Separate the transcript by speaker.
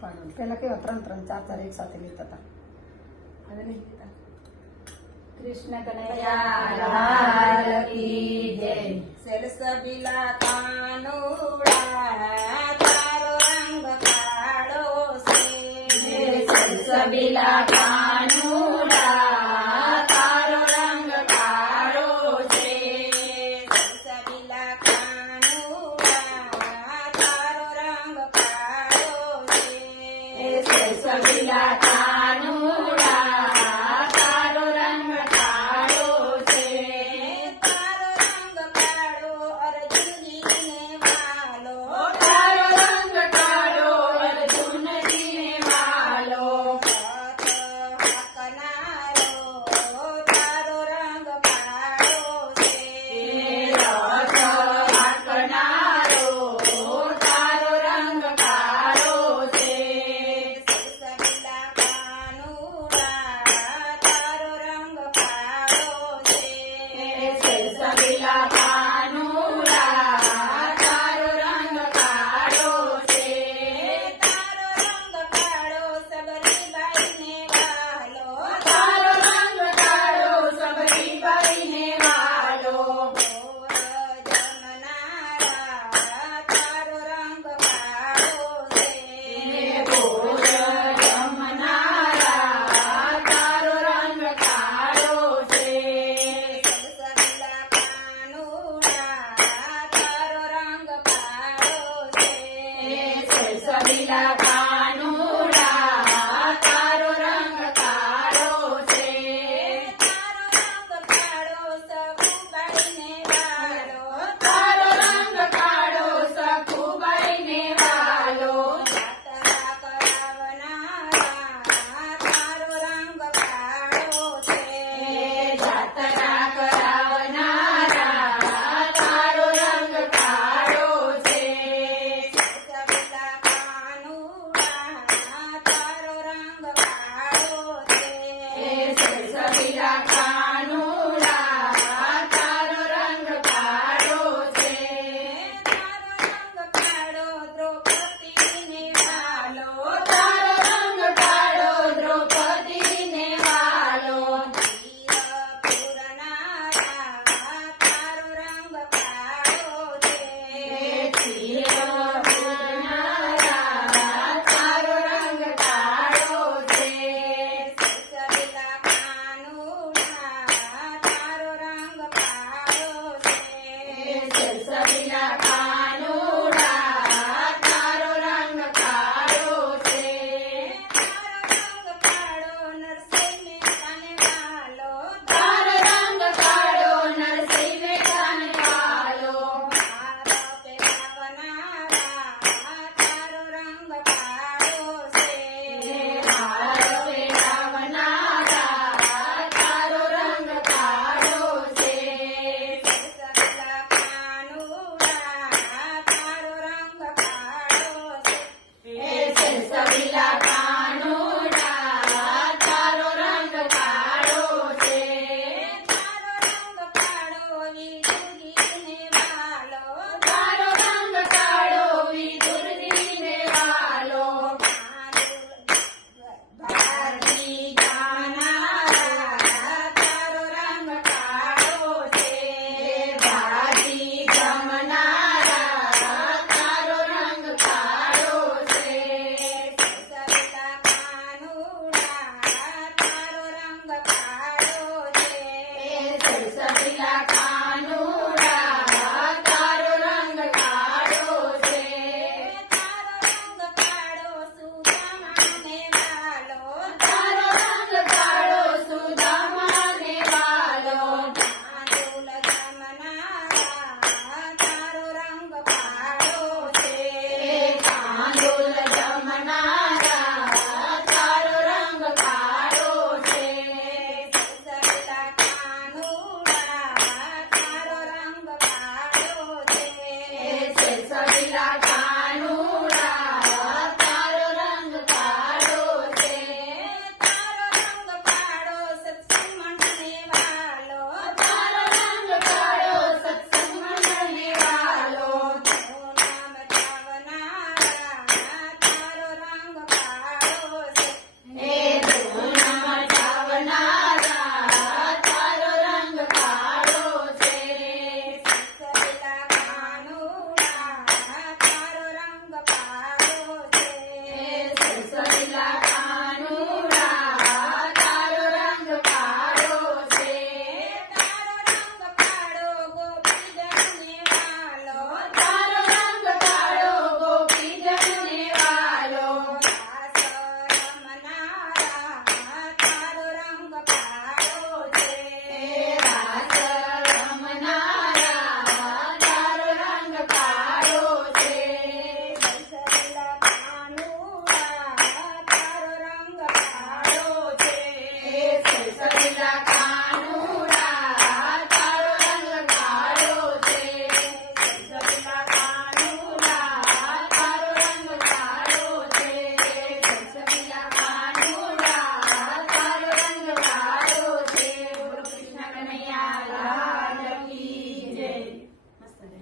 Speaker 1: પણ પહેલાં કેવા ત્રણ ત્રણ ચાર ચાર એક સાથે લેતા હતા.
Speaker 2: હવે નહીં
Speaker 3: કૃષ્ણ
Speaker 2: કનૈયા તારો રંગ કાળો છે. સરસ
Speaker 3: ಸವಿಲ